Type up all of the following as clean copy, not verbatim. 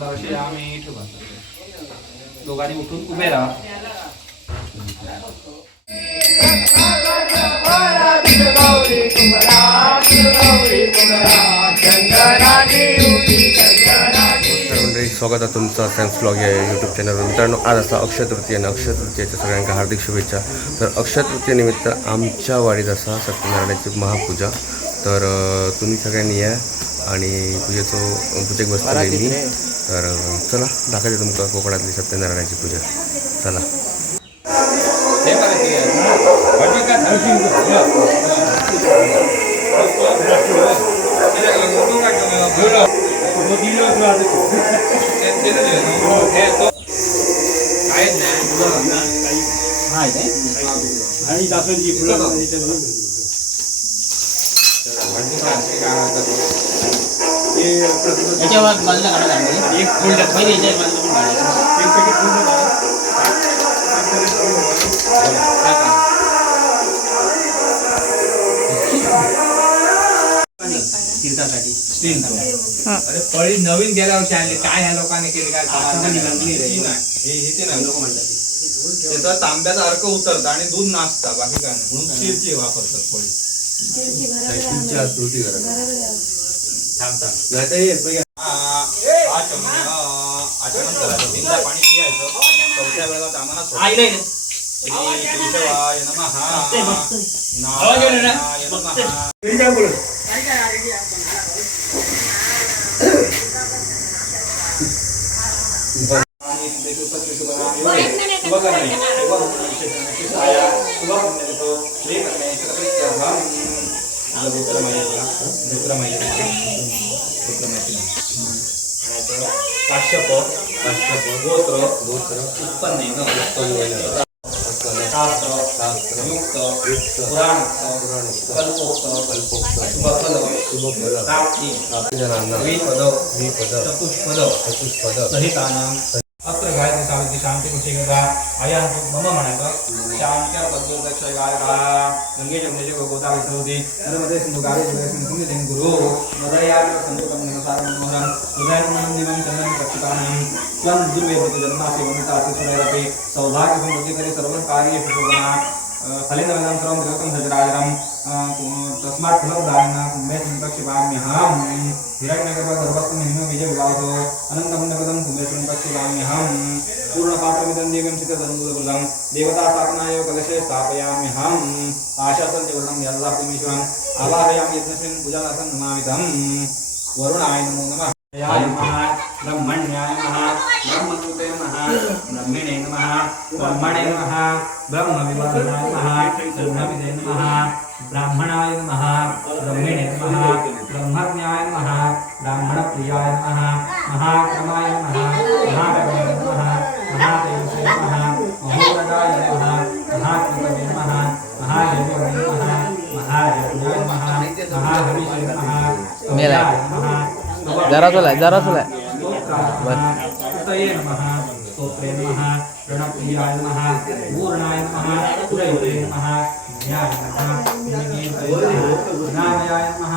दर्शयामी ठेवा. दोघांनी उठून उभे राहा. स्वागत आहे तुमचं सायन्स ब्लॉग या यूट्यूब चॅनलवर. मित्रांनो, आज असा अक्षय तृतीया आणि अक्षय तृतीयेच्या सगळ्यांना हार्दिक शुभेच्छा. तर अक्षय तृतीयेनिमित्त आमच्या वाडीत असा सत्यनारायणाची महापूजा. तर तुम्ही सगळ्यांनी या आणि पूजेक बसतोय मी. तर चला दाखवते तुमका कोकणातली सत्यनारायणाची पूजा. चला. अरे पळी नवीन गेल्या वर्षी आणले काय ह्या लोकांनी केले काय त्याचा तांब्याचा अर्क उतरत आणि दूध नाचता बाकी काय नाही म्हणून स्टीलची वापरतात पळी. आचरण करायचं बिंदा पाणी पियायचं चौथ्या वेळेला आम्हाला केशवाय नमः नारायणाय नमः. काश्यप गोत्र उत्पन्न शास्त्र युक्त पुराण कल्पोक्त शुभफल प्राप्ती चतुष्पद सहितानां अत्र गायत्री सावित्री शांती कुशिका आया मम म्हणायचं. शांत्या पद्मदक्षय गायका गंगे जमुनेचे गोदावरी सरस्वती नर्मदे सिंधु कावेरी सिंधु गुरु नदया संतुकम निसारम मनोहरम उदयनम दिवं चंदन प्रक्षिपाणं त्वं दुर्वेद जन्मासे वनितासे सुरेरपि सौभाग्य समृद्धि करे सर्व कार्ये शुभना फलेन वेदं सर्वं जगतं सचराचरं तस्मात् फलप्रदायेन कुम्भे प्रक्षिपाम्यहं हिरण्यगर्भगर्भस्थं हिम बीज विवाहो अनन्तमुण्डपदं कुम्भेश्वरं प्रक्षिपाम्यहं पूर्णपात्रमिदं देवीं चित्रधनुर्बुधं देवता स्थापनाय कलशे स्थापयाम्यहं आशासनचवर्णं यदाप्तिमीश्वरम् आवाहयामि यज्ञस्मिन् पूजार्थं नमामि तं. वरुणाय नमो नमः. ब्रह्मण्याय नमः ब्रह्मसूते नमः ब्रह्मिणे नमः ब्रह्मणे नमः ब्रह्मविवर्धनाय नमः ब्रह्मविदे नमः ब्राह्मणाय नमः ब्रह्मिणे नमः ब्रह्मज्ञाय नमः ब्राह्मणप्रियाय नमः महाक्रमाय नमः महाकर्माय नमः महातेजसे नमः महोदगाय नमः महाकृतवे नमः महादेवाय नमः महायज्ञाय नमः महाहविषे नमः जरा चला स्तोत्रे नमः रणप्रियाय नमः पूर्णाय नमः पुरैते नमः ज्ञाय नमः नामयाय नमः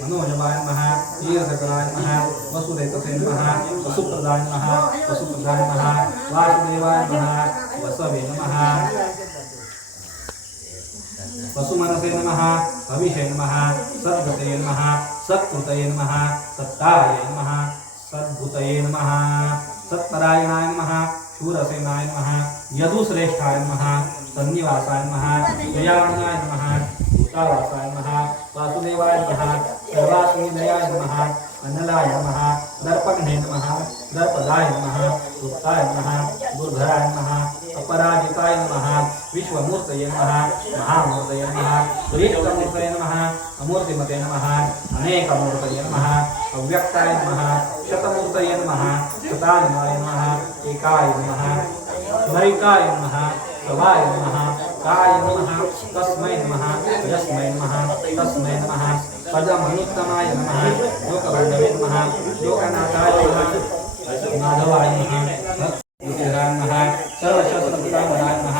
मनोजवाय नमः तीर्थकराय नमः वसुदेवसे नमः वसुप्रदाय नमः वासुदेवाय नमः वसवे नमः वसुमनसे नमः हविषे नमः सद्गते नमः सत्कृतये नमः सत्ताय नमः सद्भूतये नमः सत्परायणाय नमः शूरसेनाय नमः यदुश्रेष्ठाय नमः सन्निवासाय नमः दयामयाय नमः भूतावासाय नमः वासुदेवाय नमः सर्वास्मिदयाय नमः अनलाय नमः दर्पघ्ने नमः दर्पदाय नमः गुप्ताय नमः दुर्धराय नमः अपराजिताय नमः विश्वमूर्तये नमः महामूर्तये नमः सुरीष्टमूर्तये नमः अमूर्तिमते नमः अनेकमूर्तये नमः अव्यक्ताय नमः शतमूर्तये नमः शतानमाय नमः एकाय नमः नैकाय नमः प्रवाय नमः काय नमः तस्मै नमः यस्मै नमः तस्मै नमः पदमनुत्तमाय नमः लोकबन्धवे नमः लोकनाथाय नमः माधवाय नमः नमः सर्वशस्त्रपितामहाय नमः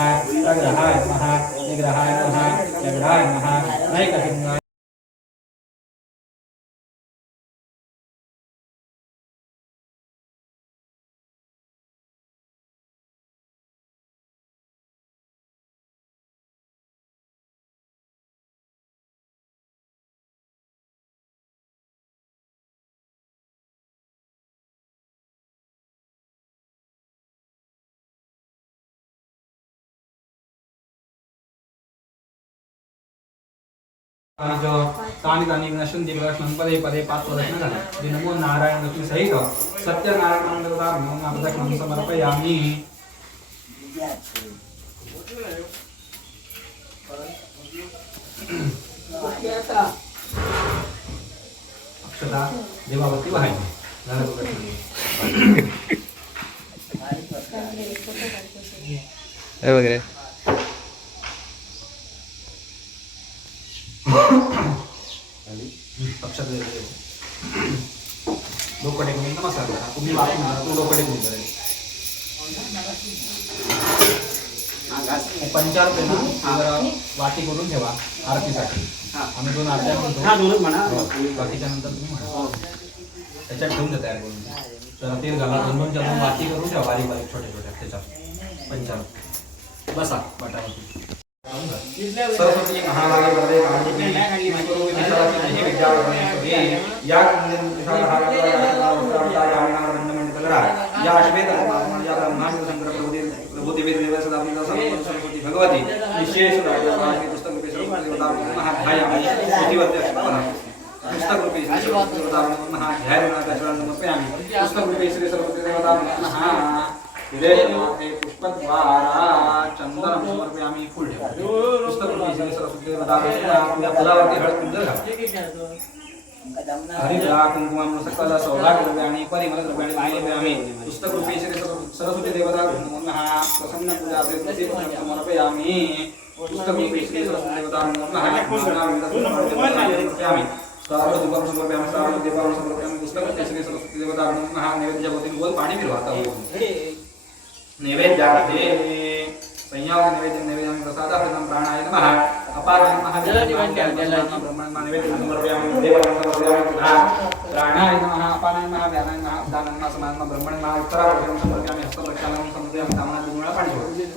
अग्रहाय नमः निग्रहाय नमः जगदाय नमः नैकसिंहाय तानि तानि विनश्यन् दिवसं पदे पदे पात्रदर्शनं नमो नारायण लक्ष्मी सहित सत्यनारायण प्रदक्षिणं समर्पयामि। अक्षता देवावती वाहायची वगैरे अक्षत लोकडे नमस्कार करा तुम्ही वाचून घ्या तू लोकडे घेऊन करेल पंचारते ना जरा वाटी करून ठेवा आरतीसाठी आम्ही 2 आरत्या म्हणतो बाकीच्या नंतर तुम्ही म्हणा त्याच्यात ठेवून द्या तयार करून तर तेल घाला 2 चमचे वाटी करून ठेवा बारीक बारीक छोटे छोटे त्याच्यात पंचार बसा वाटावरती सरस्वती महामागे वरदे कामरूपी विश्वरूपी विशालाची देहि विद्या वरदेश्वरी या या अश्वेत या ब्रह्मांड शंकर प्रभुदेवी देव सदा सरस्वती भगवती विशेष राजवाणी पुस्तक रूपी सरस्वती महाध्याय पृथ्वीवरती पुस्तक रूपी सरस्वती महाध्याय नमस्यामि पुस्तक रूपी श्री सरस्वती देवता पुष्पद्वारा चंदन समर्पयामि फूल पुस्तक रूपी श्री सरस्वती देवता आपल्या फुलावरती हळद कुंज घाला हरिद्रा कुंकुमं सकल सौभाग्यद्रव्याणि परिमलद्रव्याणि पुस्तक रूपी श्री सरस्वती देवता नमः प्रसन्न पूजा समर्पयामि पुस्तक रूपी श्री सरस्वती देवता नमः समर्पयामि सार्वधूपं समर्पयामि सार्वदीपं समर्पयामि पुस्तक रूपी श्री सरस्वती देवता नमः नैवेद्य होती बोल पाणी फिरवाता हो नैवेद्यार्थे संयोग नैवेद्यं प्रसादार्थं प्राणाय नमः अपाराय नमः ब्रह्मणा नैवेद्यं समर्पयामि देवाय समर्पयामि प्राणाय नमः अपाराय नमः व्यानाय नमः दानं नमः समानं ब्रह्मणे नमः उत्तराभूषणं समर्पयामि हस्तप्रक्षालनं समर्पयामि दामना गुणा पाणी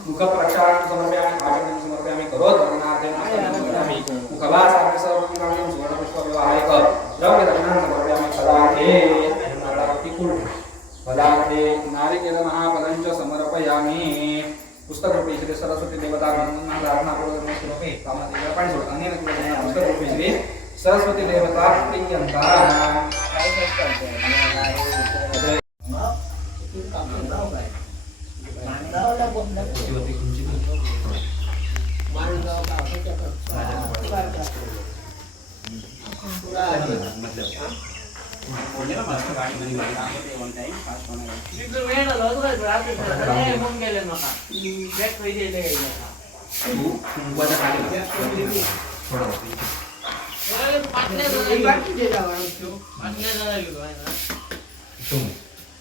मुखप्रक्षालनं समर्पयामि आचमनं समर्पयामि करोदनार्थेन समर्पयामि मुखवासार्थं सर्वं सुवर्णपुष्पविवाहयक द्रव्यदक्षिणां समर्पयामि सदार्थे नारायणकी कुल पदार्थे नारिकेल महापदं च समर्पयामि पुस्तक रूपी श्री सरस्वती देवता नमः प्रार्थना पूर्वक नमस्ते कामदेव पाणी सोड अन्य पुस्तक रूपी श्री सरस्वती देवता प्रियंका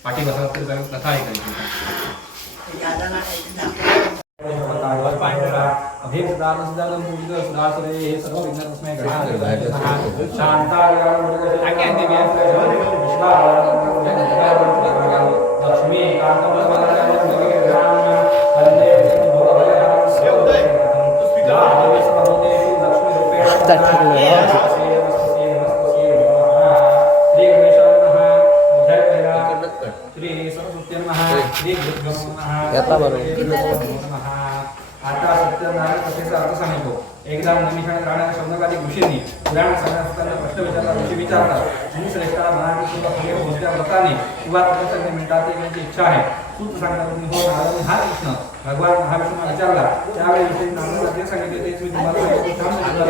पाठी बसा कथा ऐकायची अभिप्रायदानं पूजित सुदासरे हे सर्व विघ्नस्मै गणाधिपतये शांताय लक्ष्मी आता सत्यनारायण कथेचा अर्थ सांगतो एकदा मनीषाने राहणाऱ्या शब्दकाली ऋषींनी पुराण सांगत असताना प्रश्न विचारला ऋषी विचारतात आणि श्रेष्ठाला मराठी किंवा पुढे कोणत्या व्रताने किंवा तपस्याने मिळतात यांची इच्छा आहे सूत सांगतात हो नारद हा कृष्ण भगवान महाविष्णूला विचारला त्यावेळी ऋषी नारदाला जे सांगितले तेच मी तुम्हाला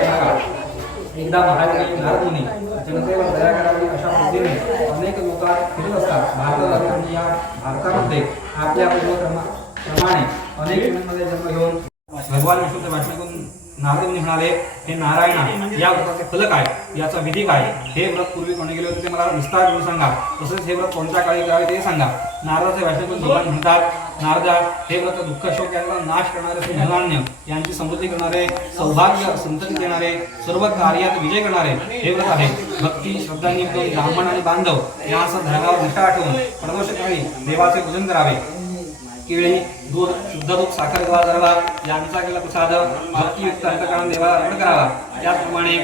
सांगा एकदा महावीर नारद मुनी जनतेवर दया करावी अशा पद्धतीने अनेक लोक फिरत असतात भारतात आणि या भारतामध्ये आपल्या पूर्वक्रमाप्रमाणे अनेक जन्मांमध्ये जन्म घेऊन भगवान विष्णूचे भाषण करून नारद मुनी म्हणाले हे नारायणा या व्रताचे फल काय याचा विधी काय हे व्रत पूर्वी कोणी गेले होते ते मला विस्तार करून सांगा तसेच हे व्रत कोणत्या काळी करावे ते सांगा नारदाचे भाषण करून भगवान म्हणतात नारदा हे व्रत दुःख शोक यांचा नाश करणारे धनधान्य यांची समृद्धी करणारे सौभाग्य संतती देणारे सर्व कार्यात विजय करणारे हे व्रत आहे भक्ती श्रद्धांनी ब्राह्मण आणि बांधव यासह धर्मावर निष्ठा आठवून प्रदोषकाळी देवाचे पूजन करावे केळी दूध शुद्ध दूध साखर गोळा करावा यांचा केला प्रसाद भक्तियुक्त अंतकरण देवाला अर्पण करावा त्याचप्रमाणे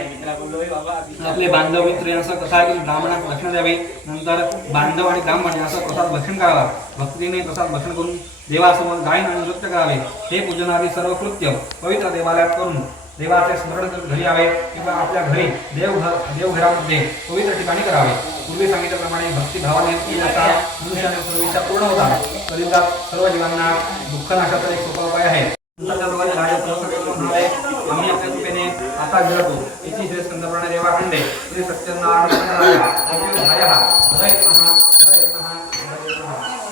आपले बांधव मित्र यांचा कथा ऐकून ब्राह्मणास भक्षण द्यावे नंतर बांधव आणि ब्राह्मण यांचा प्रसाद भक्षण करावा भक्तीने प्रसाद भक्षण करून देवासमोर गायन आणि नृत्य करावे हे पूजनादी सर्व कृत्य पवित्र देवालयात करून देवाचे स्मरण करून घरी यावे किंवा आपल्या घरी देवघरामध्ये पवित्र ठिकाणी करावे. पूर्वी सांगितल्याप्रमाणे भक्तिभावाने केली जाता मनुष्याने सर्व इच्छा पूर्ण होतात. कलियुगात सर्व जीवांना दुःखनाशाचा एक सोपा उपाय आहे. संतांच्या दोघांचे राजा सर्वसकल म्हणाले, आम्ही आपल्या कृपेने आता जळतो. इति श्री स्कंदपुराणे देवाखंडे श्री सत्यनारायण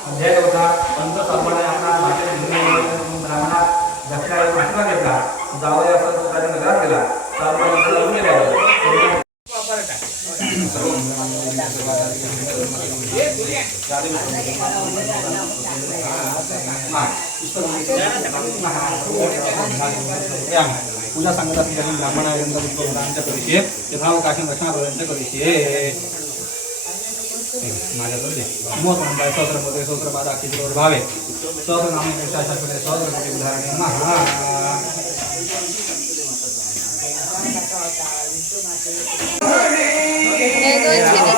अध्याय 14 पंच सर्वाने आपला ब्राह्मणात दक्षिणा आशीर्वाद घेतला. जावया सर्व कार्य नगरात गेला. सर्व गेला. पूजा सांगत असलेल्या ब्राह्मणाच्या करीशे यथावकाशन दक्षिणापर्यंत करीशे माझ्याकडे मोत म्हणताय सहस्रपदे सहस्रपादा कितीवर भावे सहस्रनामे शास्त्रे सहस्रपदी उदाहरणे महा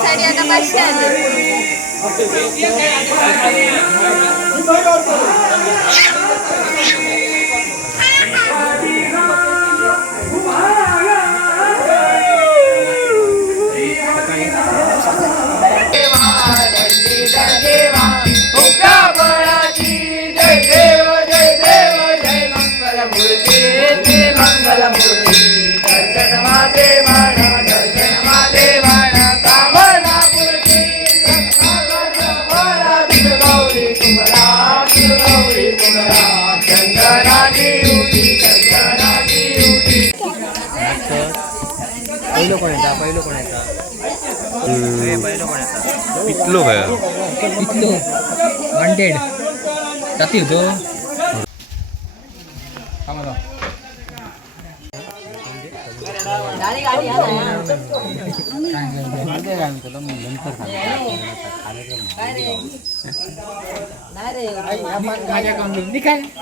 साडी आता 500 आली. पहिलो कोणाचा पितलो काय इतलो वांटेड जाती होतो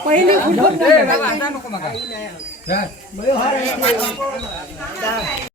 पहिले